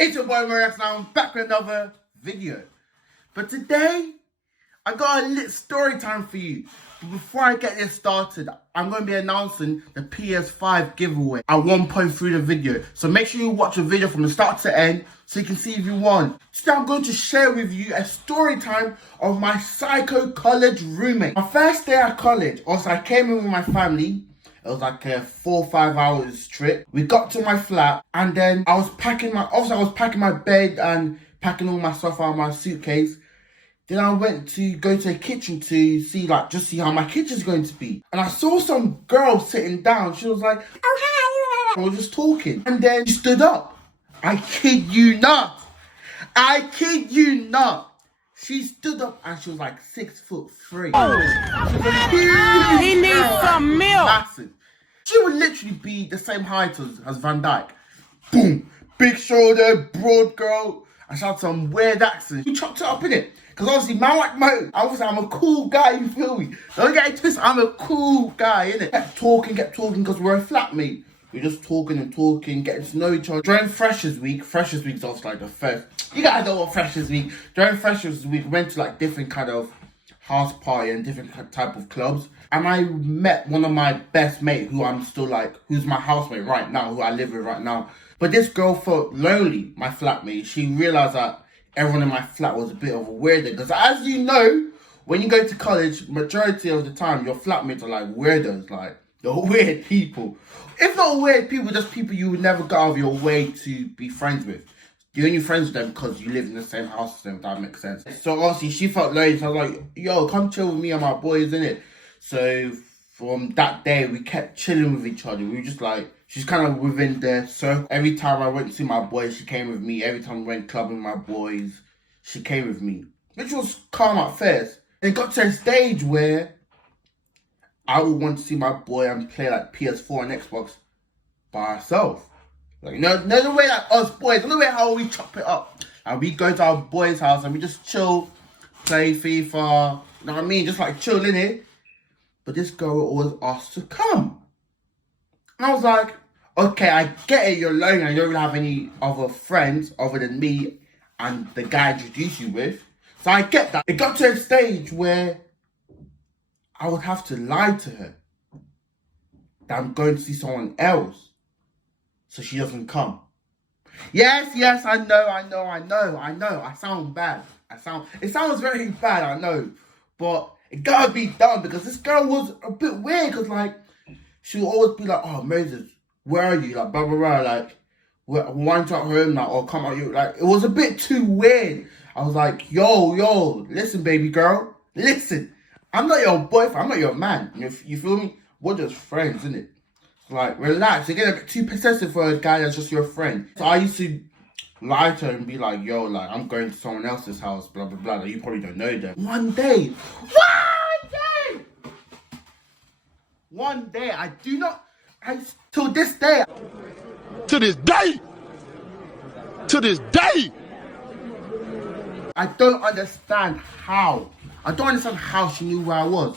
It's your boy Marex now, I'm back with another video. But today, I got a lit story time for you. But before I get this started, I'm going to be announcing the PS5 giveaway at one point through the video. So make sure you watch the video from the start to end so you can see if you won. Today I'm going to share with you a story time of my psycho college roommate. My first day at college, also I came in with my family. It was like a 4 or 5 hours trip. We got to my flat and then I was packing my bed and packing all my stuff out of my suitcase. Then I went to go to the kitchen to see how my kitchen's going to be. And I saw some girl sitting down. She was like, oh hi. I was just talking. And then she stood up. I kid you not. She stood up and she was like 6'3". Oh, he needs some milk. Massive. She would literally be the same height as Van Dyke. Boom. Big shoulder, broad girl. And she had some weird accent. We chopped it up in it. Because obviously, man like Mo, obviously I'm a cool guy, you feel me? Don't get it twisted, I'm a cool guy, innit? Kept talking, because we're a flatmate. We're just talking, getting to know each other. During Freshers Week is obviously like the first. You guys know what Freshers Week. During Freshers Week, we went to like different kind of house party and different type of clubs. And I met one of my best mates who I'm still who's my housemate right now, who I live with right now. But this girl felt lonely, my flatmate. She realised that everyone in my flat was a bit of a weirdo. Because as you know, when you go to college, majority of the time, your flatmates are like weirdos. Like, they're weird people. If not weird people, just people you would never go out of your way to be friends with. You're only friends with them because you live in the same house as them, if that makes sense. So obviously, she felt lonely. So I was like, yo, come chill with me and my boys, innit? So from that day, we kept chilling with each other. We were just like, she's kind of within the circle. Every time I went to see my boys, she came with me. Every time I went clubbing with my boys, she came with me. Which was calm at first. It got to a stage where I would want to see my boy and play like PS4 and Xbox by herself. Like, no the way like us boys, no the way how we chop it up. And we go to our boy's house and we just chill, play FIFA, you know what I mean? Just like chill in it. But this girl always asked to come. And I was like, okay, I get it, you're lonely and you don't really have any other friends other than me and the guy I introduced you with. So I get that. It got to a stage where I would have to lie to her that I'm going to see someone else so she doesn't come. Yes, I know. I sound bad. It sounds very bad, I know. But it gotta be done because this girl was a bit weird because she would always be like, oh, Moses, where are you? Like, blah, blah, blah. Like, why aren't you at home now? Or come out you. Like, it was a bit too weird. I was like, yo, listen, baby girl. Listen. I'm not your boyfriend. I'm not your man. You feel me? We're just friends, innit? Like, relax. You're getting a bit too possessive for a guy that's just your friend. So I used to lie to her and be like, yo, like, I'm going to someone else's house, blah, blah, blah. Like, you probably don't know them. One day, till this day. I don't understand how. She knew where I was.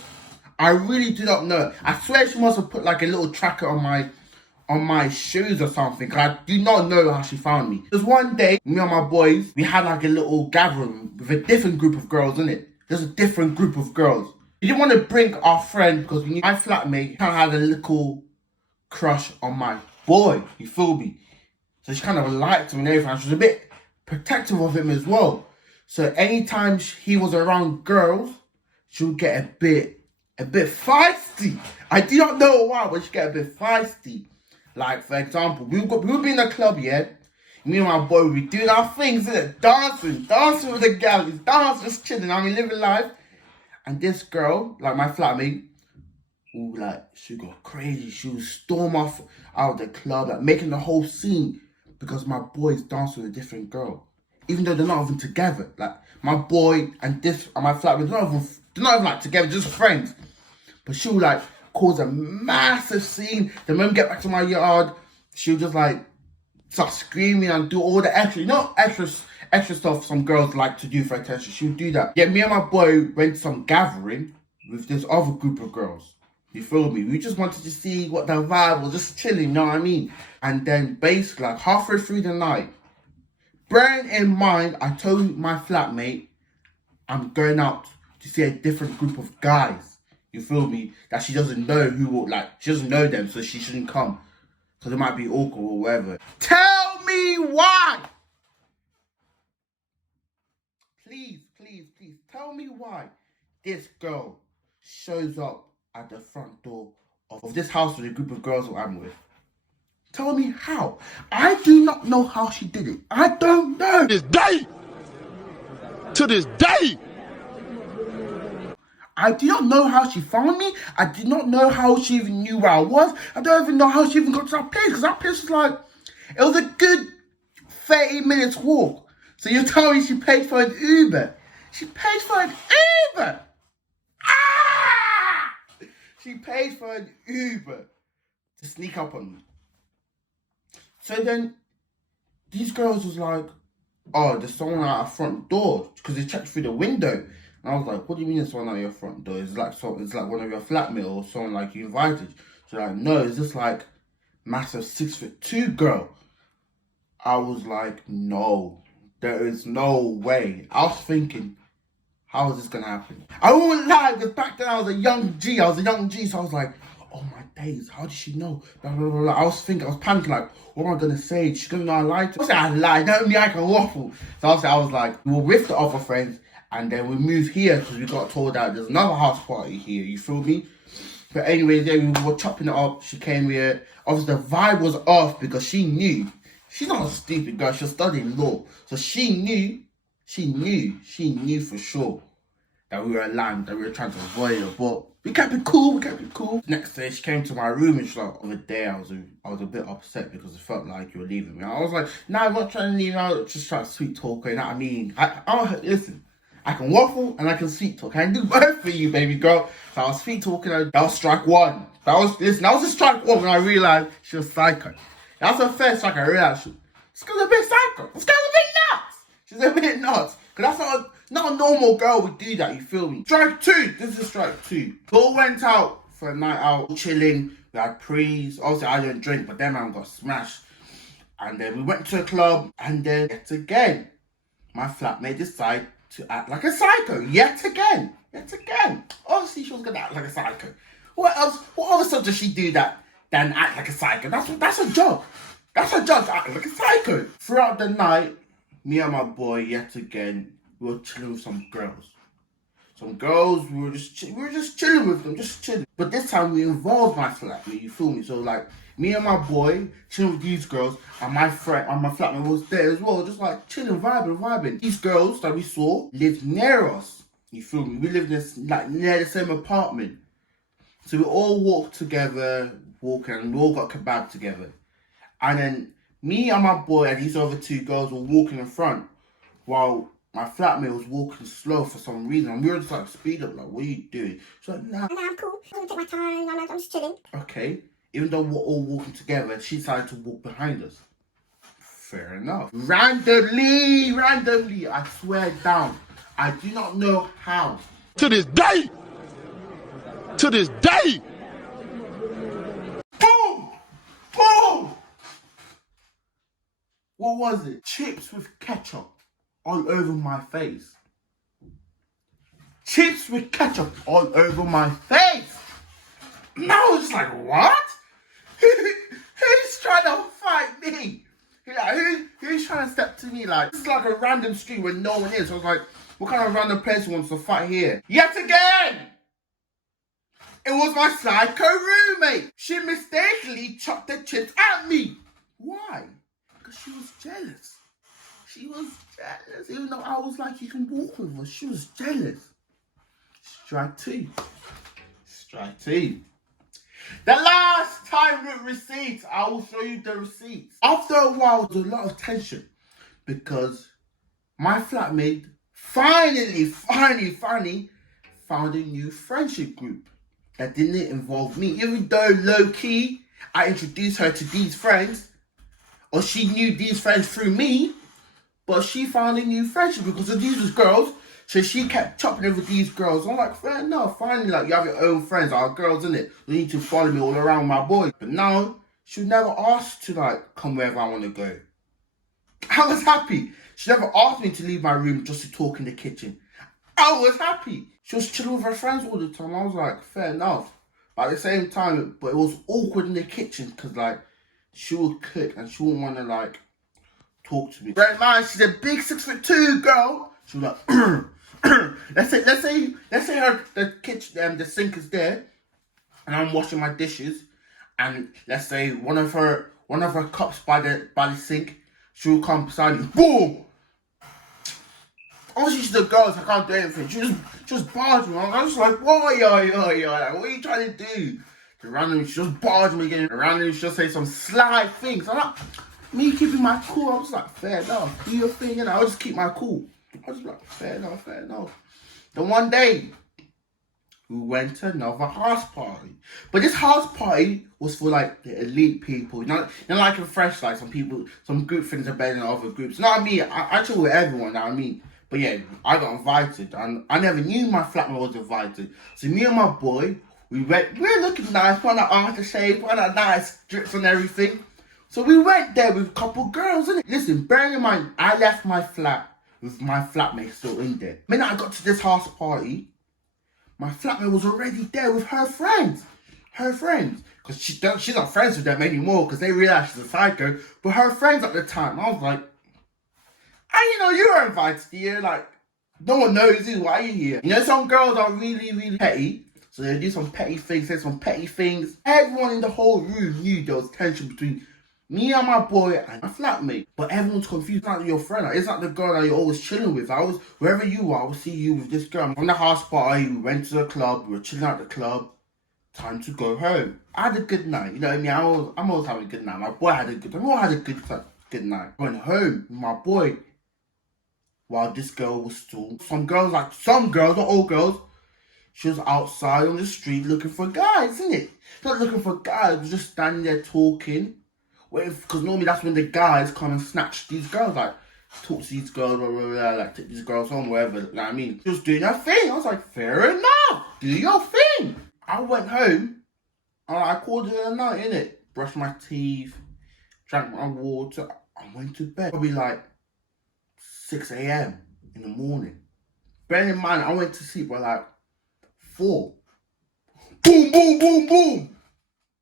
I really do not know. I swear she must have put like a little tracker on my shoes or something. I do not know how she found me. Because one day, me and my boys, we had like a little gathering with a different group of girls, innit? There's a different group of girls. We didn't want to bring our friend because we knew my flatmate kind of had a little crush on my boy. You feel me? So she kind of liked him and everything. She was a bit protective of him as well. So anytime he was around girls, she would get a bit feisty. I do not know why, but she get a bit feisty. Like, for example, we would be in the club, yeah? Me and my boy would be doing our things, innit? Dancing with the gals, dancing, just chilling, living life. And this girl, like my flatmate, she got crazy. She would storm off out of the club, like making the whole scene because my boy's dancing with a different girl. Even though they're not even together. Like, my boy and my flatmate, they're not even like together, just friends. But she would like cause a massive scene. The moment we get back to my yard, she would just like start screaming and do all the extra stuff some girls like to do for attention. She would do that. Yeah, me and my boy went to some gathering with this other group of girls. You feel me? We just wanted to see what the vibe was, just chilling, you know what I mean? And then basically, like halfway through the night, Bearing in mind, I told my flatmate I'm going out to see a different group of guys. You feel me? That she doesn't know she doesn't know them, so she shouldn't come. Because it might be awkward or whatever. Tell me why! Please, please, please, tell me why this girl shows up at the front door of this house with a group of girls that I'm with. Tell me how. I do not know how she did it. I don't know. To this day. I do not know how she found me. I did not know how she even knew where I was. I don't even know how she even got to that place. Because that place was like, it was a good 30 minutes walk. So you're telling me she paid for an Uber. She paid for an Uber. Ah! She paid for an Uber to sneak up on me. So then, these girls was like, oh, there's someone at our front door. Because they checked through the window. And I was like, what do you mean there's someone at your front door? It's like one of your flatmates or someone like you invited. So like, no, it's just like massive 6'2" girl. I was like, no, there is no way. I was thinking, how is this gonna happen? I won't lie, because back then I was a young G, so I was like, oh my days, how did she know? Blah, blah, blah, blah. I was panicking like, what am I gonna say? She's gonna know I lied to her. I lied, don't mean I can waffle. So I was like, we were with the other friends, and then we moved here because we got told that there's another house party here, you feel me? But anyways, yeah, we were chopping it up, she came here. Obviously the vibe was off because she knew. She's not a stupid girl, she was studying law. So she knew for sure that we were aligned, that we were trying to avoid her. But we kept it cool. Next day, she came to my room and she's like, on the day I was a bit upset because it felt like you were leaving me. I was like, nah, I'm not trying to leave, I was just trying to sweet talk her, you know what I mean? Listen, I can waffle and I can sweet talk. I can do both for you, baby girl. So I was sweet talking her, that was strike one. That was a strike one when I realised she was psycho. That's her first strike. I realised this girl's a bit psycho. This girl's a bit nuts. She's a bit nuts. Because that's not a normal girl would do that, you feel me? Strike two. This is strike two. We all went out for a night out, chilling. We had prees. Obviously, I didn't drink, but that man got smashed. And then we went to a club. And then, yet again, my flatmate decided to act like a psycho. Yet again. Obviously, she was going to act like a psycho. What else? What other stuff does she do than act like a psycho? That's her job. That's her job, to act like a psycho. Throughout the night, me and my boy, yet again, we were chilling with some girls. Some girls, we were just chilling with them, just chilling. But this time we involved my flatmate, you feel me? So like, me and my boy chilling with these girls, and my friend and my flatmate was there as well, just like chilling, vibing. These girls that we saw lived near us, you feel me? We lived near the same apartment. So we all walked together, and we all got kebab together. And then me and my boy and these other two girls were walking in front, while my flatmate was walking slow for some reason. And we were just like, speed up, like, what are you doing? She's like, nah, I'm cool. I'm gonna take my time. I'm just chilling. Okay. Even though we're all walking together, she decided to walk behind us. Fair enough. Randomly, I swear down. I do not know how. To this day. Boom! What was it? Chips with ketchup all over my face. Chips with ketchup all over my face. And I was just like, what? Who's trying to fight me? Who's trying to step to me? Like, this is like a random street where no one is. So I was like, what kind of random person wants to fight here? Yet again! It was my psycho roommate. She mistakenly chucked the chips at me. Why? Because she was jealous. Even though I was like, you can walk with us. She was jealous. Strike two. The last time with receipts, I will show you the receipts. After a while, there was a lot of tension because my flatmate finally found a new friendship group that didn't involve me. Even though low-key, I introduced her to these friends, or she knew these friends through me, but she found a new friendship because of these was girls. So she kept chopping it with these girls. I'm like, fair enough, finally, like, you have your own friends, our girls, innit? You need to follow me all around my boys. But now, she would never ask to, like, come wherever I want to go. I was happy. She never asked me to leave my room just to talk in the kitchen. I was happy. She was chilling with her friends all the time. I was like, fair enough. But at the same time, but it was awkward in the kitchen because like she would cook and she wouldn't want to like talk to me. Right, man, she's a big 6'2" girl. She was like, let's say her the kitchen the sink is there, and I'm washing my dishes, and let's say one of her cups by the sink, she will come beside me, boom. Obviously she's a girl, so I can't do anything. She just barged me. I was just like, whoa, yo, like, what are you trying to do? Randomly, she just barged me again. Randomly, she just say some sly things. I'm like, me keeping my cool, I was like, fair enough, do your thing, and I'll just keep my cool. I was like, fair enough. Then one day, we went to another house party. But this house party was for like the elite people. You know like in Fresh, like some group things are better than other groups. Not me, I chill with everyone, you know what I mean? But yeah, I got invited, and I never knew my flatmate was invited. So me and my boy, we were looking nice, on that aftershave, on that nice drips and everything. So we went there with a couple girls, innit? Listen, bearing in mind, I left my flat with my flatmate still in there. The minute I got to this house party, my flatmate was already there with her friends. Because she's not friends with them anymore because they realised she's a psycho. But her friends at the time, I was like, I didn't know you were invited here. Like, no one knows you. Why are you here? You know, some girls are really, really petty. So they do some petty things, say some petty things. Everyone in the whole room knew there was tension between me and my boy and my flatmate. But everyone's confused. It's not your friend. Like, it's not the girl that you're always chilling with. Wherever you are, I will see you with this girl. From the house party, we went to the club. We were chilling at the club. Time to go home. I had a good night. You know what I mean? I'm always having a good night. My boy had a good night. We all had a good night. I went home with my boy. While this girl was still, some girls, not all girls, she was outside on the street looking for guys, isn't it? Not looking for guys, was just standing there talking. Because normally that's when the guys come and snatch these girls, like, talk to these girls, blah, blah, blah, like, take these girls home, whatever, you know what I mean? She was doing her thing. I was like, fair enough, do your thing. I went home, and I called it a night, innit? Brushed my teeth, drank my water, I went to bed. Probably like 6 a.m. in the morning. Bearing in mind, I went to sleep by like 4. Boom.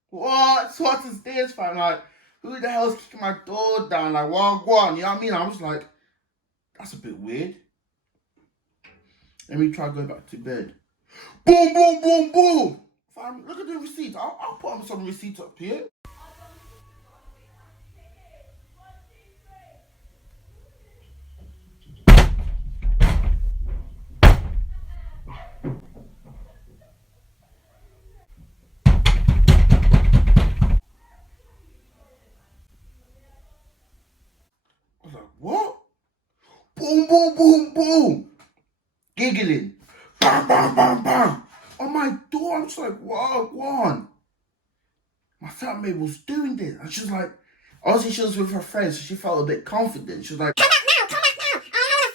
What is this, fam? Like, who the hell's kicking my door down? Like, one, you know what I mean? I was like, that's a bit weird. Let me try to go back to bed. Boom. Fam, look at the receipts. I'll put on some receipts up here. I was like, what? Boom. Giggling. Bam. On my door, I'm just like, what? My flatmate was doing this. And she was like, obviously she was with her friends, so she felt a bit confident. She was like, Come out now.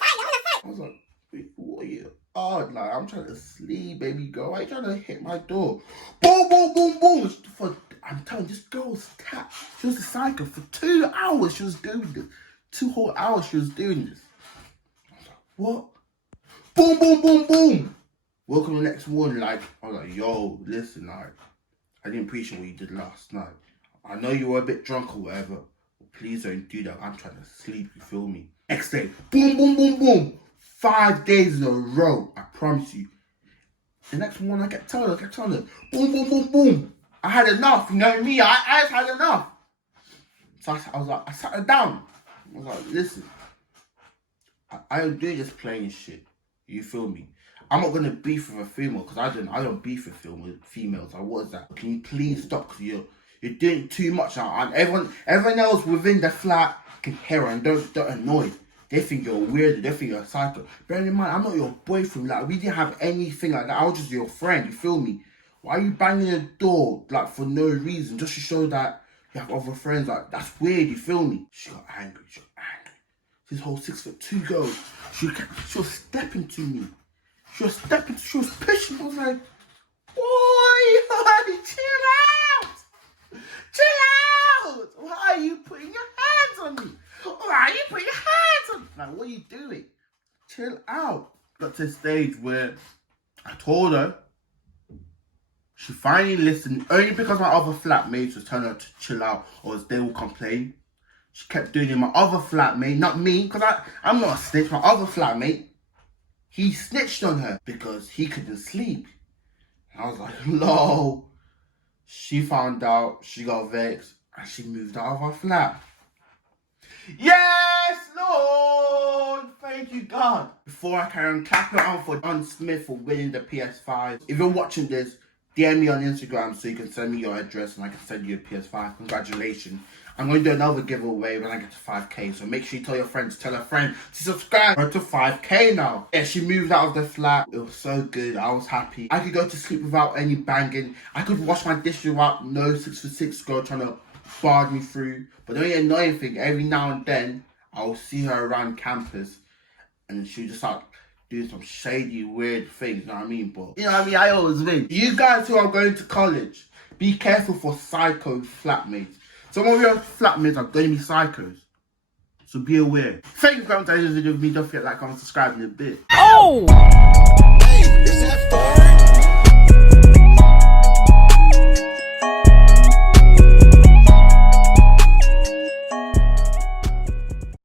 I wanna fight. I was like, wait, what are you odd? Like, I'm trying to sleep, baby girl. Why are you trying to hit my door? Boom. I'm telling you, this girl was tapped. She was a psycho. For 2 hours she was doing this. 2 whole hours she was doing this. I was like, what? Boom. Woke up the next morning, like, I was like, yo, listen, like, I didn't appreciate what you did last night. I know you were a bit drunk or whatever, but please don't do that. I'm trying to sleep, you feel me? Next day, boom. 5 days in a row, I promise you. The next one I kept telling her, boom. I had enough, you know me, I just had enough. So I sat her down. I was like, listen, I don't do this playing shit. You feel me? I'm not gonna beef with a female because I don't beef with females. Like, what is that? Can you please stop? Because you're doing too much now. And everyone else within the flat can hear her and don't annoy. They think you're weird. They think you're a psycho. Bearing in mind, I'm not your boyfriend. Like, we didn't have anything like that. I was just your friend. You feel me? Why are you banging the door like for no reason? Just to show that you have other friends. Like, that's weird. You feel me? She got angry. This whole 6'2" girl. She was stepping to me. She was pushing. I was like, boy, chill out. Why are you putting your hands on me? Why are you putting your hands on me? Like, what are you doing? Chill out. Got to a stage where I told her. She finally listened, only because my other flatmates was telling her to chill out or they will complain. She kept doing it. My other flatmate, not me, because I'm not a snitch. My other flatmate, he snitched on her because he couldn't sleep. And I was like, lol. She found out, she got vexed, and she moved out of our flat. Yes, Lord! Thank you, God. Before I carry on, clap it on for John Smith for winning the PS5. If you're watching this, DM me on Instagram so you can send me your address and I can send you a PS5. Congratulations. I'm going to do another giveaway when I get to 5k. So make sure you tell your friends, tell a friend to subscribe. We're to 5k now. Yeah, she moved out of the flat. It was so good. I was happy. I could go to sleep without any banging. I could wash my dishes without no 6for6 girl trying to barge me through. But the only annoying thing, every now and then, I'll see her around campus and she'll just start doing some shady, weird things, you know what I mean? But, you know what I mean? I always win. You guys who are going to college, be careful for psycho flatmates. Some of your flatmates are going to be psychos. So be aware. Thank you for coming to this video with me. Don't forget to like, comment, subscribe in a bit. Oh! Hey, is that